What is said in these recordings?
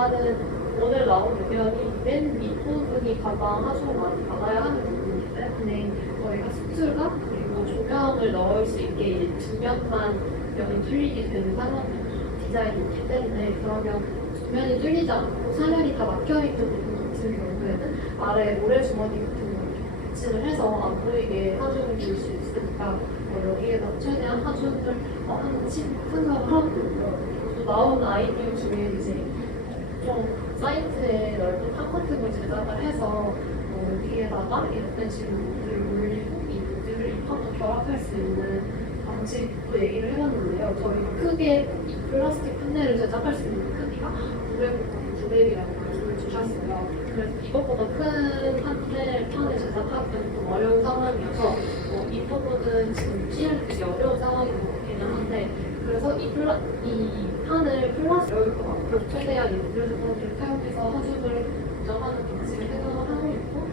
일단은 오늘 나온 의견이 맨 윗부분이 가장 하수를 많이 받아야 하는 부분이기 때문에 저희가 수트가 그리고 조명을 넣을 수 있게 이제 뒷면만 면이 뚫리게 되는 상황이 디자인이기 때문에 그러면 뒷면이 뚫리지 않고 사면이 다 막혀있는 부분 같은 경우에는 아래 모래주머니 같은 경우를 배치를 해서 안 보이게 하중을 줄 수 있으니까 여기에다 최대한 하중을 하는지 생각을 하고 있고요. 또 나온 아이디어 중에 이제 좀 사이트에 넓은 탑 같은 걸 제작을 해서 여기에다가 이런 식으로 무드를 올리고 이 무드를 이 탑도 결합할 수 있는 방식도 얘기를 해봤는데요. 저희가 크게 이 플라스틱 판넬을 제작할 수 있는 크기가 900, 900이라고 말씀을 주셨어요. 그래서 이것보다 큰 판을 제작하기는 좀 어려운 상황이어서 이 부분은 지금 피하기 되게 어려운 상황인 것 같기는 한데 그래서 이 판을 플라스틱 여유가 많고 최대한 이 무드를 사용해서 하중을 조정하는 방식을 생각을 하고 있고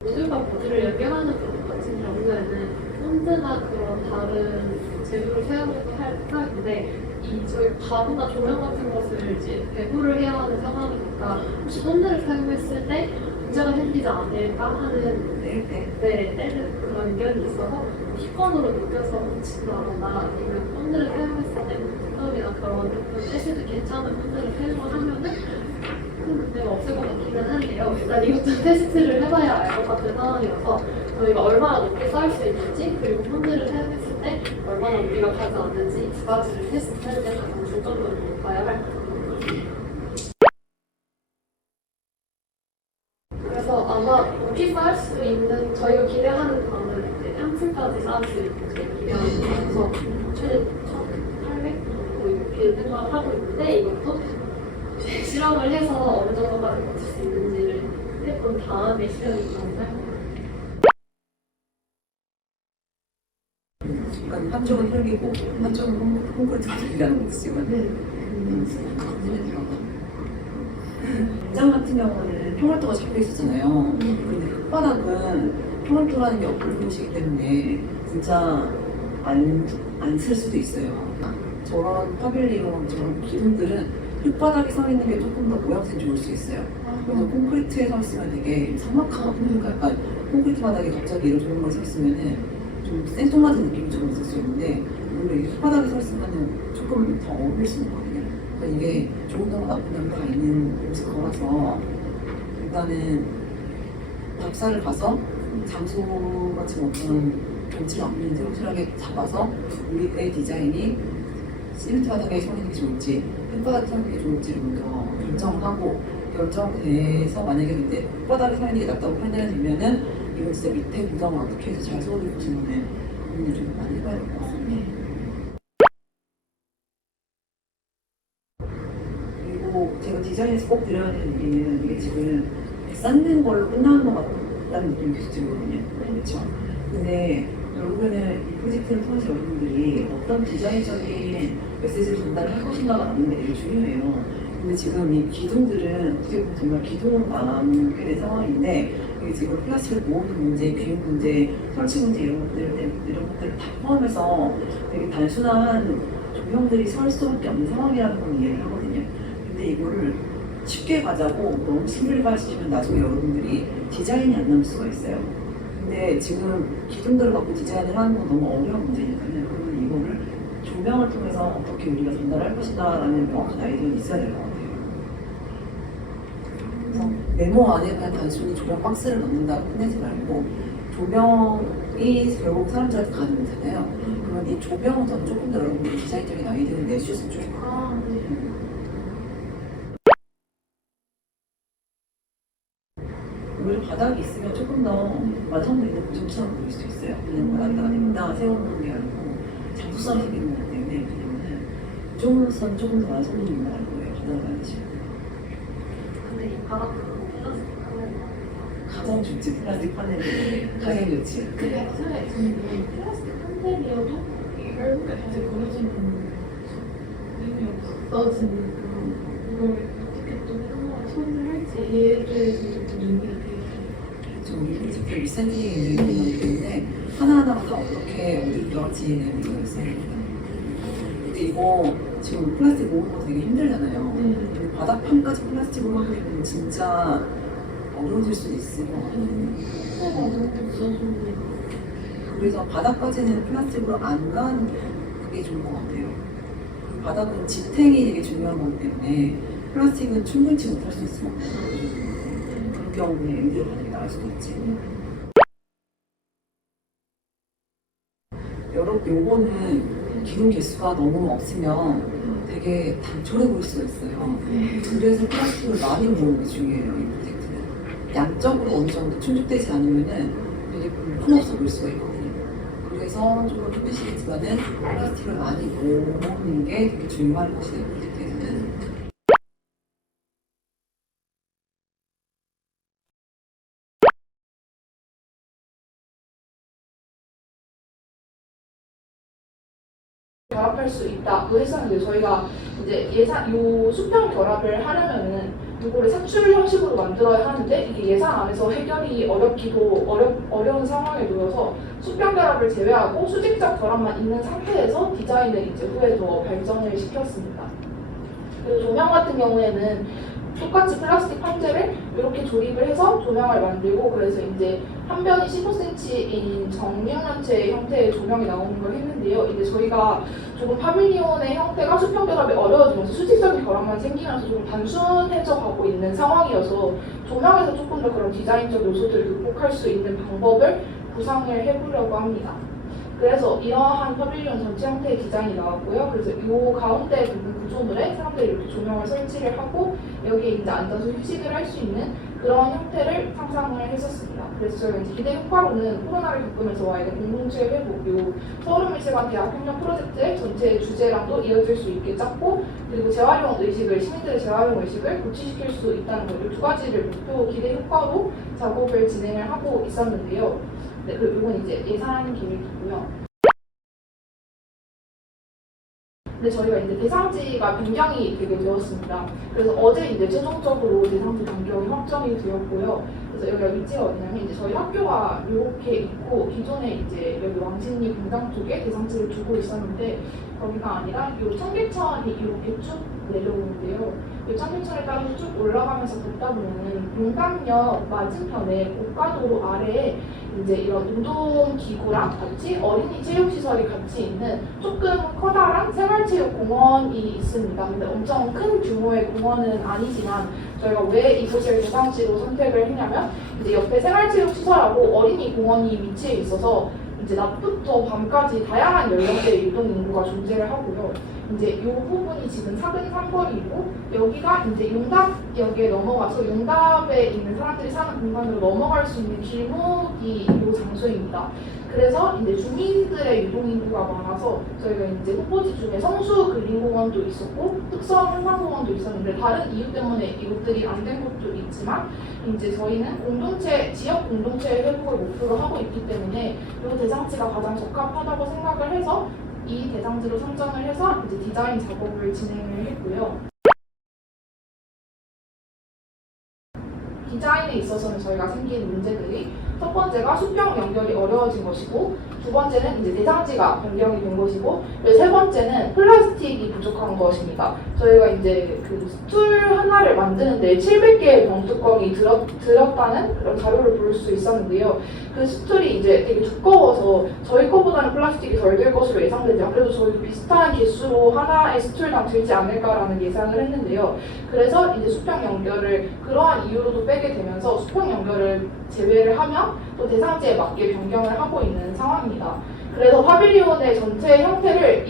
무드과 보드를 연결하는 부분 같은 경우에는 폰트나 그런 다른 재료를 사용해서 할 건데 저희 가구나 조명 같은 것을 이제 배부를 해야 하는 상황이니까 혹시 폰트를 사용했을 때 문제가 생기지 않을까 하는 그런 의견이 있어서 피건으로 녹여서 붙인다거나 아니면 폰트를 사용했을 때 톤이나 그런 재질도 괜찮은 폰트를 사용을 하면은 큰 문제가 없을 것 같기는 한데요. 일단 이것도 테스트를 해봐야 알 것 같은 상황이어서 저희가 얼마나 높게 쌓을 수 있는지 그리고 폰트를 사용했을 때 얼마나 높이가 가지 않는지 두 가지를 테스트할 때 가장 중점적으로 봐야 할 것 같아요. 그래서 아마 높이 쌓을 수 있는 저희가 기대하는 바는 이제 향층까지 쌓을 수 있는 기대하면서 최대 1,800 이렇게 생각을 하고 있는데 이것도 실험을 해서 어느 정도까지 맞출 수 있는지를 해본 다음에 실험이 나오나요? 그러니까 한쪽은 흙이고 한쪽은 콘크리트라는 거 있지만 공장 같은 경우는 평활도가 잡혀 있었잖아요. 근데 흙바닥은 평활도라는 게 없는 곳이기 때문에 진짜 안 쓸 수도 있어요. 저런 파빌리온, 저런 기둥들은 흙바닥에 서 있는 게 조금 더 모양새는 좋을 수 있어요. 그래서 콘크리트에 서 있으면 되게 삭막하거든요. 약간 콘크리트 바닥에 갑자기 이런 좋은 걸 서 있으면은 좀 생뚱맞은 느낌이 조금 있을 수 있는데 오늘 이 흙바닥에 서 있으면 조금 더 어울릴 수 있거든요. 그러니까 이게 좋은 점과 나쁜 점이 다 있는 곳을 걸어서 일단은 답사를 가서 장소 같은 어떤 경치를 없는지 확실하게 잡아서 우리의 디자인이 시멘트 바닥에 서 있는 게 좋을지 흙바닥에 서 있는 게 좋을지를 먼저 결정하고 결정돼서 만약에 근데 흙바닥에 서 있는 게 낫다고 판단이 되면은 이건 진짜 밑에 구성을 어떻게 해서 잘 세워줄 것인지는 고민을 좀 많이 해봐야 될 것 같습니다. 그리고 제가 디자인에서 꼭 드려야 되는 얘기는 이게 지금 쌓는 걸로 끝나는 것 같다는 느낌이 계속 들거든요. 그렇죠? 근데 결국에는 이 프로젝트를 통해서 여러분들이 어떤 디자인적인 메시지를 전달할 것인가가 나는 게 되게 중요해요. 근데 지금 이 기둥들은 어떻게 보면 정말 기둥은 남게 된 상황인데 이게 지금 플라스틱을 모으는 문제, 비용 문제, 설치 문제 이런 것들을 다 포함해서 되게 단순한 조명들이 설 수밖에 없는 상황이라는 걸 이해를 하거든요. 근데 이거를 쉽게 가자고 너무 심플리파이 시키면 나중에 여러분들이 디자인이 안 남을 수가 있어요. 근데 지금 기둥들을 갖고 디자인을 하는 건 너무 어려운 문제니까요. 그러면 이거를 조명을 통해서 어떻게 우리가 전달할 것이다라는 명확한 아이디어가 있어야 될 것 같아요. 그래서 네모 안에 그냥 단순히 조명 박스를 넣는다고 끝내지 말고 조명이 결국 사람들한테 가는 거잖아요. 그러면 이 조명은 저는 조금 더 여러분들이 디자인적인 아이디어를 내주셨으면 좋겠어요. 오히려 바닥이 있으면 조금 더 완성도 있는 고정처럼 보일 수 있어요. 그냥 바닥에다가 냅다 세워놓는 게 아니고 장소성이 생기는 거기 때문에 그러면 고정으로서는 조금 더 완성도 있는 거예요. 바닥을 하시면. 근데 이 바닥 플라스틱 판넬 가장 좋지. 플라스틱 판넬이 가장 좋지. 그게 처음에 저는 플라스틱 판넬이어도 결국에 다시 그려지는 의미 없어지니까 이걸 어떻게 또 손을 할지에 대해서 좀 의미가 되게 우리 제품 리센팅이 있는 거기 때문에 하나하나가 다 어떻게 어디로 들어갈지에 대한 의미가 있어야 됩니다. 근데 이거 지금 플라스틱 모으는 거 되게 힘들잖아요. 네. 근데 바닥판까지 플라스틱으로 하게 되면 진짜 어려워질 수도 있을 것 같아요. 그래서 바닥까지는 플라스틱으로 안 가는 게 좋은 것 같아요. 그 바닥은 지탱이 되게 중요한 거기 때문에 플라스틱은 충분치 못할 수 있을 것 같아요. 그런 경우에 의대로 가는 게 나을 수도 있지. 여러분, 요거는 기둥 개수가 너무 없으면 되게 단촐해 보일 수가 있어요. 그래서 플라스틱을 많이 모으는 게 중요해요, 이 프로젝트는. 양적으로 어느 정도 충족되지 않으면은 되게 볼품없어 보일 수가 있거든요. 그래서 조금 힘드시겠지만은 플라스틱을 많이 모으는 게 되게 중요한 것이에요, 프로젝트에서는. 결합할 수 있다고 했었는데 저희가 이제 요 수평 결합을 하려면은 이거를 산출 형식으로 만들어야 하는데 이게 예산 안에서 해결이 어려운 상황에 놓여서 수평 결합을 제외하고 수직적 결합만 있는 상태에서 디자인을 이제 후에 더 발전을 시켰습니다. 그리고 조명 같은 경우에는 똑같이 플라스틱 판재를 이렇게 조립을 해서 조명을 만들고 그래서 이제 한 변이 15cm인 정육면체 형태의 조명이 나오는 걸 했는데요. 이제 저희가 조금 파빌리온의 형태가 수평 결합이 어려워지면서 수직적인 결합만 생기면서 조금 단순해져 가고 있는 상황이어서 조명에서 조금 더 그런 디자인적 요소들을 극복할 수 있는 방법을 구상을 해보려고 합니다. 그래서 이러한 파빌리온 전체 형태의 디자인이 나왔고요. 그래서 이 가운데 부분 구조물에 사람들이 이렇게 조명을 설치를 하고 여기에 이제 앉아서 휴식을 할 수 있는 그런 형태를 상상을 했었습니다. 그래서 저희가 이제 기대 효과로는 코로나를 겪으면서 와 있는 공동체 회복, 요 서울미술관 대학 협력 프로젝트의 전체 주제랑도 이어질 수 있게 짰고 그리고 재활용 의식을 시민들의 재활용 의식을 고취시킬 수 있다는 것, 이 두 가지를 목표 기대 효과로 작업을 진행을 하고 있었는데요. 네, 그리고 이건 이제 예산 계획이고요. 근데 저희가 이제 대상지가 변경이 되게 되었습니다. 그래서 어제 이제 최종적으로 대상지 변경이 확정이 되었고요. 그래서 여기가 위치가 어디냐면 이제 저희 학교가 이렇게 있고 기존에 이제 여기 왕십리 공장 쪽에 대상지를 두고 있었는데 거기가 아니라 이 청계천이 이렇게 쭉 내려오는데요. 이 청계천을 따라서 쭉 올라가면서 걷다 보면은 용담역 맞은편에 고가도로 아래에 이제 이런 운동기구랑 같이 어린이 체육시설이 같이 있는 조금 커다란 생활체육공원이 있습니다. 근데 엄청 큰 규모의 공원은 아니지만 저희가 왜 이곳을 대상지로 선택을 했냐면 이제 옆에 생활체육시설하고 어린이 공원이 위치해 있어서 이제 낮부터 밤까지 다양한 연령대의 유동 인구가 존재를 하고요. 이제 이 부분이 지금 사근 삼거리이고 여기가 이제 용답역에 넘어가서 용답에 있는 사람들이 사는 공간으로 넘어갈 수 있는 길목이 이 장소입니다. 그래서 이제 주민들의 유동 인구가 많아서 저희가 이제 후보지 중에 성수 그린공원도 있었고 흑성 한강공원도 있었는데 다른 이유 때문에 이것들이 안 된 것도 있지만 이제 저희는 지역 공동체 회복을 목표로 하고 있기 때문에 이 대상지가 가장 적합하다고 생각을 해서 이 대상지로 선정을 해서 이제 디자인 작업을 진행을 했고요. 디자인에 있어서는 저희가 생긴 문제들이 첫 번째가 수평 연결이 어려워진 것이고 두 번째는 이제 대상지가 변경이 된 것이고 세 번째는 플라스틱이 부족한 것입니다. 저희가 이제 그 스툴 하나를 만드는데 700개의 병뚜껑이 들었다는 그런 자료를 볼 수 있었는데요. 그 스툴이 이제 되게 두꺼워서 저희 거보다는 플라스틱이 덜 될 것으로 예상되지만 그래도 저희도 비슷한 개수로 하나의 스툴당 들지 않을까라는 예상을 했는데요. 그래서 이제 수평 연결을 그러한 이유로도 빼게 되면서 수평 연결을 제외를 하면 또 대상지에 맞게 변경을 하고 있는 상황입니다. 그래서 파빌리온의 전체 형태를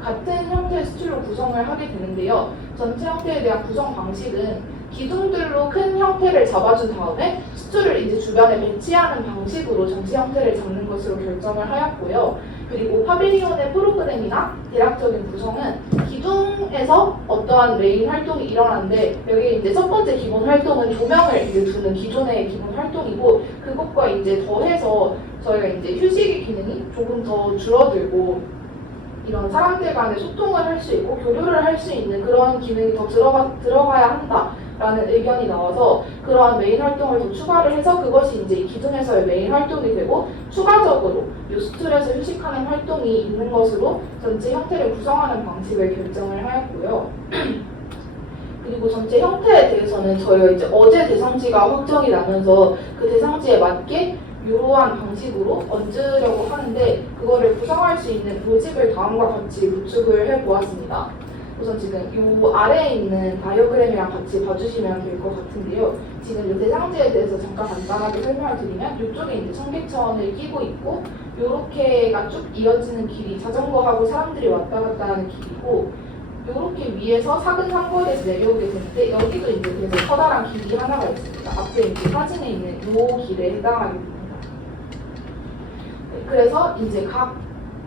같은 형태의 스툴로 구성을 하게 되는데요. 전체 형태에 대한 구성 방식은 기둥들로 큰 형태를 잡아준 다음에 스툴을 이제 주변에 배치하는 방식으로 전체 형태를 잡는 것으로 결정을 하였고요. 그리고 파빌리온의 프로그램이나 대략적인 구성은 기둥에서 어떠한 메인 활동이 일어나는데 여기 이제 첫 번째 기본 활동은 조명을 이제 두는 기존의 기본 활동이고 그것과 이제 더해서 저희가 이제 휴식의 기능이 조금 더 줄어들고 이런 사람들 간의 소통을 할 수 있고 교류를 할 수 있는 그런 기능이 더 들어가야 한다. 라는 의견이 나와서 그러한 메인 활동을 더 추가를 해서 그것이 이제 기존에서의 메인 활동이 되고 추가적으로 이 스툴에서 휴식하는 활동이 있는 것으로 전체 형태를 구성하는 방식을 결정을 하였고요. 그리고 전체 형태에 대해서는 저희가 이제 어제 대상지가 확정이 나면서 그 대상지에 맞게 이러한 방식으로 얹으려고 하는데 그거를 구성할 수 있는 로직을 다음과 같이 구축을 해보았습니다. 우선 지금 이 아래에 있는 다이어그램이랑 같이 봐주시면 될 것 같은데요. 지금 이 대상지에 대해서 잠깐 간단하게 설명을 드리면 이쪽에 이제 청계천을 끼고 있고 이렇게가 쭉 이어지는 길이 자전거하고 사람들이 왔다 갔다 하는 길이고 이렇게 위에서 작은 상거리에서 내려오게 되는데 여기도 이제 그래서 커다란 길이 하나가 있습니다. 앞에 이제 사진에 있는 이 길에 해당하게 됩니다. 네, 그래서 이제 각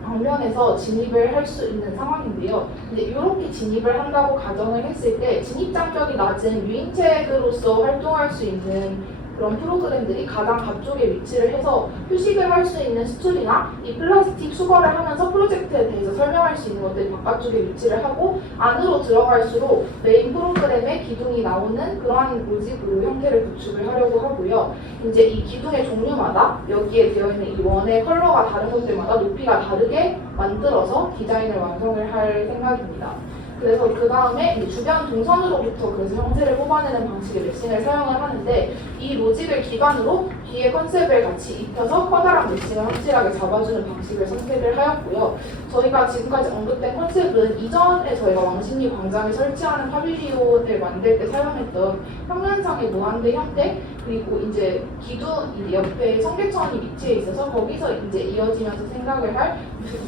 방면에서 진입을 할 수 있는 상황인데요. 이제 이렇게 진입을 한다고 가정을 했을 때 진입 장벽이 낮은 유인책으로서 활동할 수 있는 그런 프로그램들이 가장 앞쪽에 위치를 해서 휴식을 할 수 있는 스툴이나 이 플라스틱 수거를 하면서 프로젝트에 대해서 설명할 수 있는 것들이 바깥쪽에 위치를 하고 안으로 들어갈수록 메인 프로그램의 기둥이 나오는 그러한 로직으로 형태를 구축을 하려고 하고요. 이제 이 기둥의 종류마다 여기에 되어 있는 이 원의 컬러가 다른 것들마다 높이가 다르게 만들어서 디자인을 완성을 할 생각입니다. 그래서 그 다음에 주변 동선으로부터 그래서 형태를 뽑아내는 방식의 메싱을 사용을 하는데 이 로직을 기반으로 뒤에 컨셉을 같이 입혀서 커다란 메싱을 확실하게 잡아주는 방식을 선택을 하였고요. 저희가 지금까지 언급된 컨셉은 이전에 저희가 왕십리 광장에 설치하는 파빌리온을 만들 때 사용했던 평면상의 무한대 형태 그리고 이제 기둥 옆에 청계천이 위치해 있어서 거기서 이제 이어지면서 생각을 할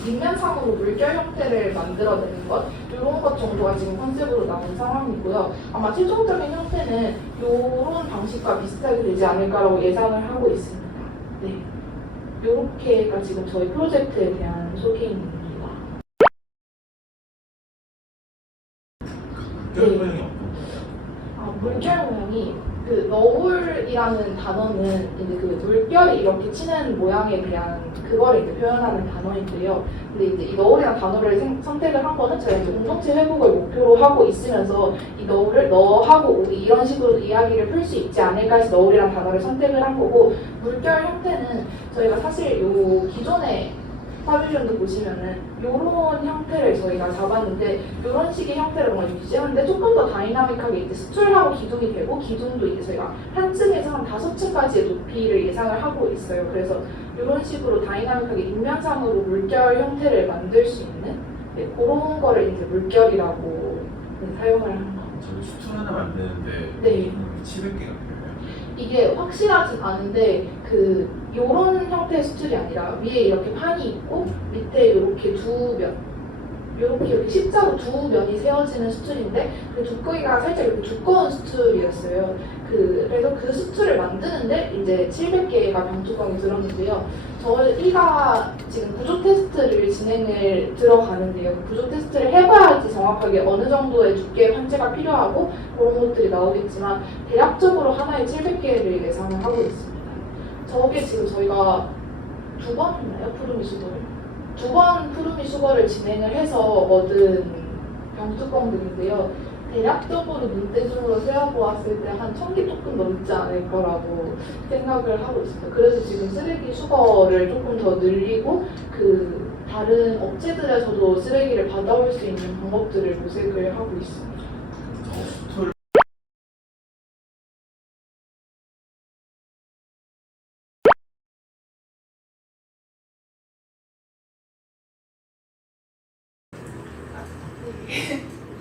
윗면상으로 물결 형태를 만들어내는 것 이런 것 정도가 지금 컨셉으로 나온 상황이고요. 아마 최종적인 형태는 이런 방식과 비슷하게 되지 않을까라고 예상을 하고 있습니다. 네, 이렇게가 지금 저희 프로젝트에 대한 소개입니다. 물결 모양이 어떤 물결 모양이 그 너울이라는 단어는 이제 그 물결이 이렇게 치는 모양에 대한 그거를 이제 표현하는 단어인데요. 근데 이제 이 너울이라는 단어를 선택을 한 거는 저희가 이제 공동체 회복을 목표로 하고 있으면서 이 너울을 너하고 우리 이런 식으로 이야기를 풀 수 있지 않을까 해서 너울이라는 단어를 선택을 한 거고 물결 형태는 저희가 사실 요 기존의 파빌리온도 보시면은 이런 형태를 저희가 잡았는데 이런 식의 형태를 뭔가 유지하는데 조금 더 다이나믹하게 이제 스툴하고 기둥이 되고 기둥도 이제 저희가 한 층에서 한 5층까지의 높이를 예상을 하고 있어요. 그래서 이런 식으로 다이나믹하게 인면상으로 물결 형태를 만들 수 있는 네, 그런 거를 이제 물결이라고 사용을 하는 거예요. 저희 수출 하나 만드는데 네. 700개가 필요해요. 이게 확실하진 않은데 그 요런 형태의 수틀이 아니라 위에 이렇게 판이 있고 밑에 이렇게 두 면 이렇게 십자로 두 면이 세워지는 수틀인데 그 두께가 살짝 이렇게 두꺼운 수틀이었어요. 그래서 그 수틀을 만드는데 이제 700개가 병뚜껑이 들었는데요. 저희가 지금 구조 테스트를 진행을 들어가는데요. 구조 테스트를 해봐야지 정확하게 어느 정도의 두께의 판재가 필요하고 그런 것들이 나오겠지만 대략적으로 하나에 700개를 예상을 하고 있습니다. 저게 지금 저희가 2번 했나요? 푸르미 수거를? 2번 푸르미 수거를 진행을 해서 얻은 병뚜껑들인데요. 대략적으로 눈대중으로 세어보았을 때 한 1000개 조금 넘지 않을 거라고 생각을 하고 있습니다. 그래서 지금 쓰레기 수거를 조금 더 늘리고 그 다른 업체들에서도 쓰레기를 받아올 수 있는 방법들을 모색을 하고 있습니다. 수출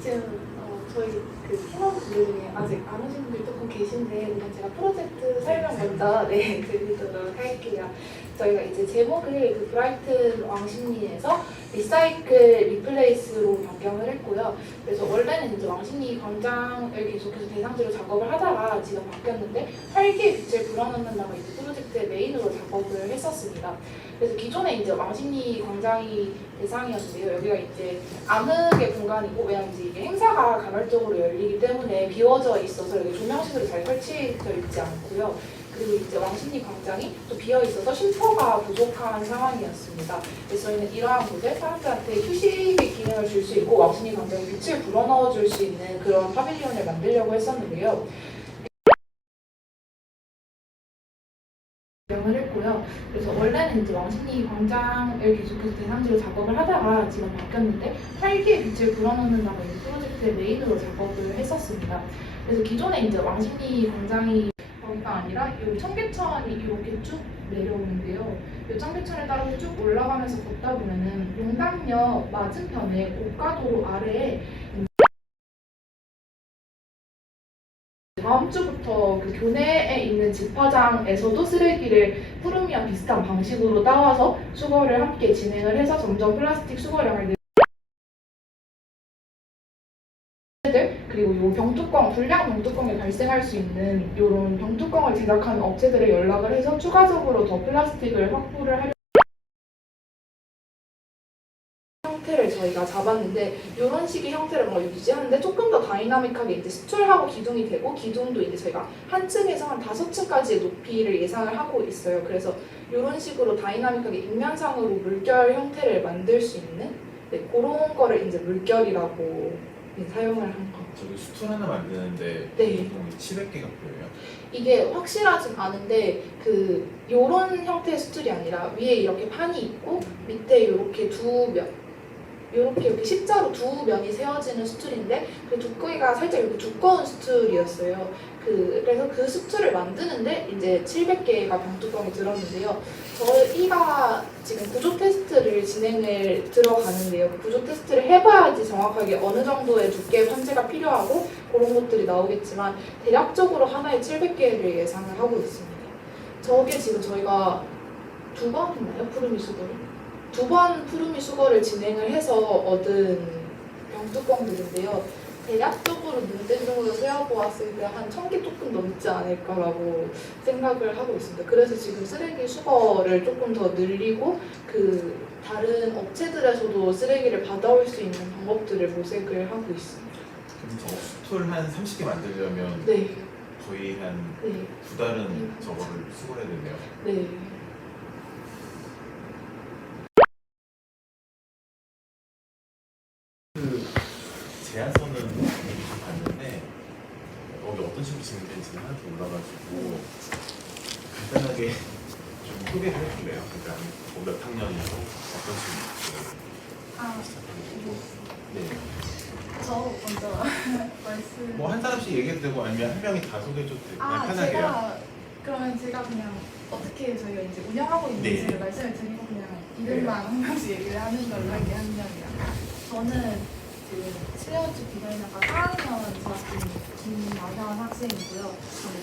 지금 저희 그 팀원분들 중에 아직 안 오신 분들 조금 계신데 우선 제가 프로젝트 설명 먼저 드리도록 할게요. 저희가 이제 제목을 그 브라이튼 왕십리에서 리사이클 리플레이스로 변경을 했고요. 그래서 원래는 이제 왕십리 광장을 계속해서 대상지로 작업을 하다가 지금 바뀌었는데 활기의 빛을 불어넣는다가 이제 프로젝트의 메인으로 작업을 했었습니다. 그래서 기존에 이제 왕십리 광장이 대상이었는데요. 여기가 이제 암흑의 공간이고 왜냐면 이제 이게 행사가 간헐적으로 열리기 때문에 비워져 있어서 여기 조명식으로 잘 설치되어 있지 않고요. 그리고 이제 왕십리 광장이 또 비어 있어서 쉼터가 부족한 상황이었습니다. 그래서 저희는 이러한 곳을 사람들한테 휴식의 기능을 줄 수 있고 왕신이 광장에 빛을 불어넣어 줄 수 있는 그런 파빌리온을 만들려고 했었는데요. 을 했고요. 그래서 원래는 이제 왕신이 광장을 계속해서 대상지로 작업을 하다가 지금 바뀌었는데 활기의 빛을 불어넣는다고 이 프로젝트의 메인으로 작업을 했었습니다. 그래서 기존에 이제 왕신이 광장이 거기가 아니라 이 청계천이 이렇게 쭉 내려오는데요. 이 청계천을 따라서 쭉 올라가면서 걷다 보면은 용당역 맞은편에 고가도로 아래에 다음 주부터 그 교내에 있는 집화장에서도 쓰레기를 푸르미와 비슷한 방식으로 따와서 수거를 함께 진행을 해서 점점 플라스틱 수거량을 그리고 요 병뚜껑, 불량 병뚜껑이 발생할 수 있는 이런 병뚜껑을 제작하는 업체들에 연락을 해서 추가적으로 더 플라스틱을 확보를 하려고 형태를 저희가 잡았는데 이런 식의 형태를 뭔가 유지하는데 조금 더 다이나믹하게 이제 수출하고 기둥이 되고 기둥도 이제 저희가 한 층에서 한 5층까지의 높이를 예상을 하고 있어요. 그래서 이런 식으로 다이나믹하게 인면상으로 물결 형태를 만들 수 있는 그런 거를 이제 물결이라고 사용을 한 거. 저기 수툴 하나 만드는데 네. 보통 700개가 필요해요. 이게 확실하진 않은데 그 요런 형태의 수툴이 아니라 위에 이렇게 판이 있고 밑에 이렇게 이렇게 십자로 두 면이 세워지는 수툴인데 그 두께가 살짝 이렇게 두꺼운 수툴이었어요. 그래서 그 수툴을 만드는데 이제 700개가 병뚜껑이 들었는데요. 저희가 지금 구조 테스트를 진행을 들어가는데요. 구조 테스트를 해봐야지 정확하게 어느 정도의 두께의 판재가 필요하고 그런 것들이 나오겠지만 대략적으로 하나에 700개를 예상을 하고 있습니다. 저게 지금 저희가 2번 했나요? 푸르미 수거를? 2번 푸르미 수거를 진행을 해서 얻은 병뚜껑들인데요. 대략적으로 눈대중으로 세어보았을 때 한 1000개 조금 넘지 않을까라고 생각을 하고 있습니다. 그래서 지금 쓰레기 수거를 조금 더 늘리고 그 다른 업체들에서도 쓰레기를 받아올 수 있는 방법들을 모색을 하고 있습니다. 그럼 저 수툴 한 30개 만들려면 네, 거의 한 네, 2달은 저거를 수거해야 되네요. 네. 그 제안서는 봤는데 거기 어떤 식으로 진행되는지 하나 더 올라가지고 간단하게 좀 소개를 해줄래요? 그러니까 몇 학년이고 어떤 식으로 시작하는지. 네. 저 먼저 말씀. 뭐 한 사람씩 얘기해도 되고 아니면 한 명이 다 소개해줘도 되고 그냥 편하게요. 그러면 제가 그냥 어떻게 저희가 이제 운영하고 있는지를 네. 말씀을 드리고 그냥 이름만 한 명씩 얘기를 하는 걸로 할게요. 한 명이요. 저는 지금 스웨어츠 디자이너가 4학년 재학생 김나현 학생이고요.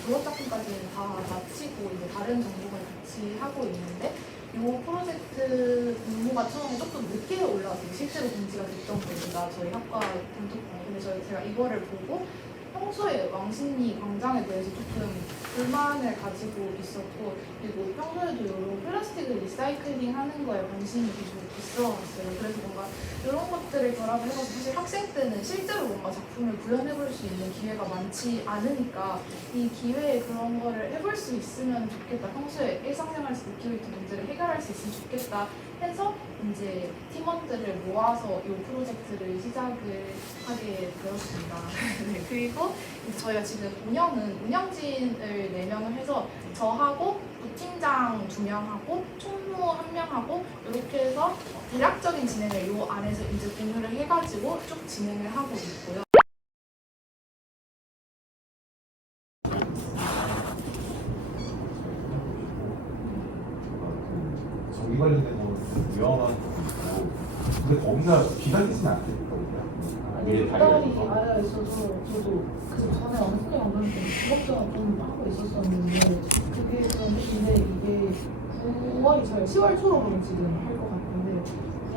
졸업 작품까지는 다 마치고 이제 다른 전공을 같이 하고 있는데 이 프로젝트 공모가 처음에 조금 늦게 올라왔어요. 실제로 공지가 됐던 겁니다. 저희 학과 단톡방에. 근데 제가 이거를 보고 평소에 왕신리 광장에 대해서 조금 불만을 가지고 있었고 그리고 평소에도 이런 플라스틱을 리사이클링 하는 거에 관심이 계속 있어왔어요. 그래서 뭔가 이런 것들을 결합을 해서 사실 학생 때는 실제로 뭔가 작품을 구현해볼 수 있는 기회가 많지 않으니까 이 기회에 그런 거를 해볼 수 있으면 좋겠다. 평소에 일상생활에서 느끼고 있던 문제를 해결할 수 있으면 좋겠다 해서 이제 팀원들을 모아서 이 프로젝트를 시작을 하게 되었습니다. 네, 그리고 저희가 지금 운영진을 4명을 해서 저하고 부팀장 2명하고 총무 1명하고 이렇게 해서 대략적인 진행을 이 안에서 이제 공유를 해가지고 쭉 진행을 하고 있고요. 전기 관련돼서 위험한 것도 있고 근데 거기가 비가 끼진 않겠거든요. 미래 달려있어서 알아 있어서 저도 그 전에 원숭이 감독님 부걱정 좀 하고 있었었는데 그게 좀 근데 이게 9월이 저희 10월 초로 그럼 지금 할 것 같은데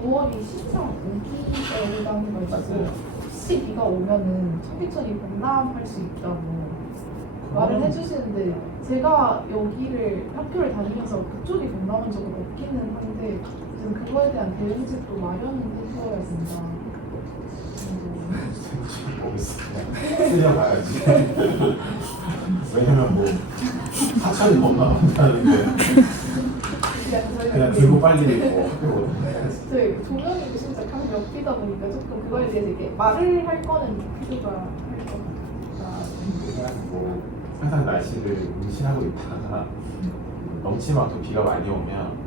9월이 신상 오기라는 걸 있고 혹시 비가 오면은 청계천이 범람할 수 있다고 말을 해주시는데 제가 여기를 학교를 다니면서 그쪽이 범람한 적은 없기는 한데 지금 그거에 대한 대응책도 마련을 해줘야 된다. 쓰려 가야지. 왜냐면 뭐 사천이 건강한다는데 그냥 들고 빨리 뭐 학교 저희 조명이 바뀌다 보니까 조금 그거에 대해서 이렇게 말을 할 거는 필요가 할 것 같다. 그냥 뭐 항상 날씨를 의심하고 있다가 넘칠 만큼 비가 많이 오면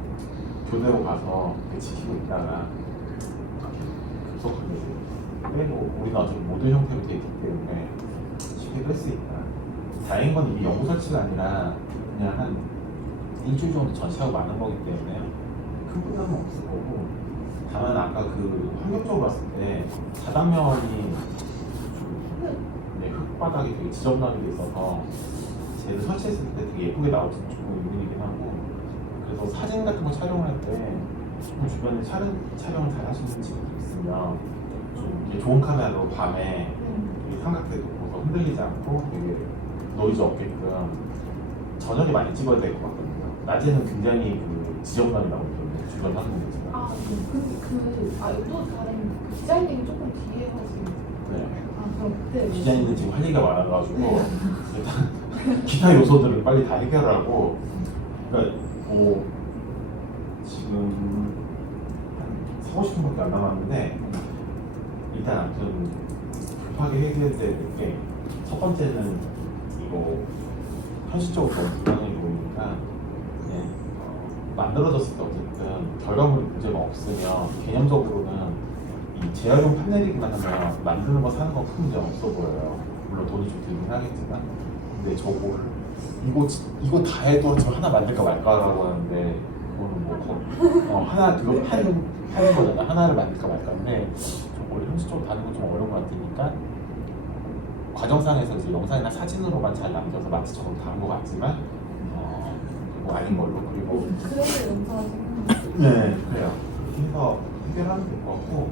교대로 가서 이렇게 지키고 있다가 이렇게 급속하게 빼고 우리는 어차피 모든 형태로 되어 있기 때문에 쉽게 뺄 수 있다. 다행인 건 이게 연구 설치가 아니라 그냥 한 일주일 정도 전시하고 마는 거기 때문에 큰 부담은 없을 거고, 다만 아까 그 환경적으로 봤을 때 바닥면이 네, 흙바닥이 되게 지저분하게 돼 있어서 쟤를 설치했을 때 되게 예쁘게 나올지는 조금 의문이긴 하고, 그래서 사진 같은 거 촬영할 때 조금 주변에 촬영을 잘 하시는 친구들 있으면 좀 이렇게 좋은 카메라로 밤에 되게 삼각대 놓고서 흔들리지 않고 되게 노이즈 없게끔 저녁에 많이 찍어야 될 것 같거든요. 낮에는 굉장히 그 지저분함이 나오거든요. 주변 환경이지만. 아, 또 다른 디자이닝 조금 뒤에 하시는. 네. 아, 그럼 그때 디자인은 지금 할 얘기가 많아가지고 일단 기타 요소들을 빨리 다 해결하고, 그러니까 뭐 지금 한 40분밖에 안 남았는데 일단 아무튼 급하게 해결해야 될 게 첫 번째는 이거 현실적으로 너무 불가능해 보이니까 그냥 만들어졌을 때 어쨌든 결과물이 문제가 없으면 개념적으로는 이 재활용 판넬이기만 하면 만드는 거 사는 건 큰 문제 없어 보여요. 물론 돈이 좀 들긴 하겠지만, 근데 저거 이거 다 해도 저 하나 만들까 말까라고 하는데 그거는 뭐 하나 그거 파는 거잖아. 하나를 만들까 말까인데 저걸 현실적으로 다는 건 좀 어려운 것 같으니까 과정상에서 이제 영상이나 사진으로만 잘 남겨서 마치 저걸 다 한 것 같지만 그거 아닌 걸로. 그리고 그래서 영상 생각났어요. 네, 그래요. 그렇게 해서 해결하면 될 것 같고,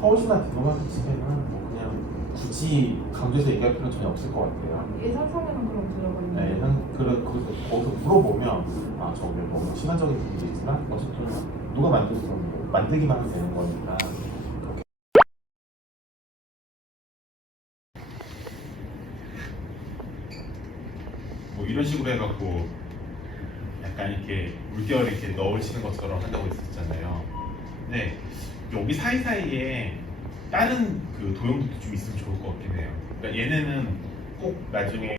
서울시나 디노마트 집에는 뭐 그냥 굳이 강조해서 얘기할 필요는 전혀 없을 것 같아요. 예산상에는 그럼 들어가 있는. 네, 거기서 물어보면 저게 너무 시간적인 부분도 있지만 어쨌든 누가 만들든 뭐 만들기만 하면 되는 거니까. 뭐 이런 식으로 해갖고 약간 이렇게 물결 이렇게 넣으시는 것처럼 한다고 했었잖아요. 근데 여기 사이사이에 다른 그 도형도 좀 있으면 좋을 것 같긴 해요. 그러니까 얘네는 꼭 나중에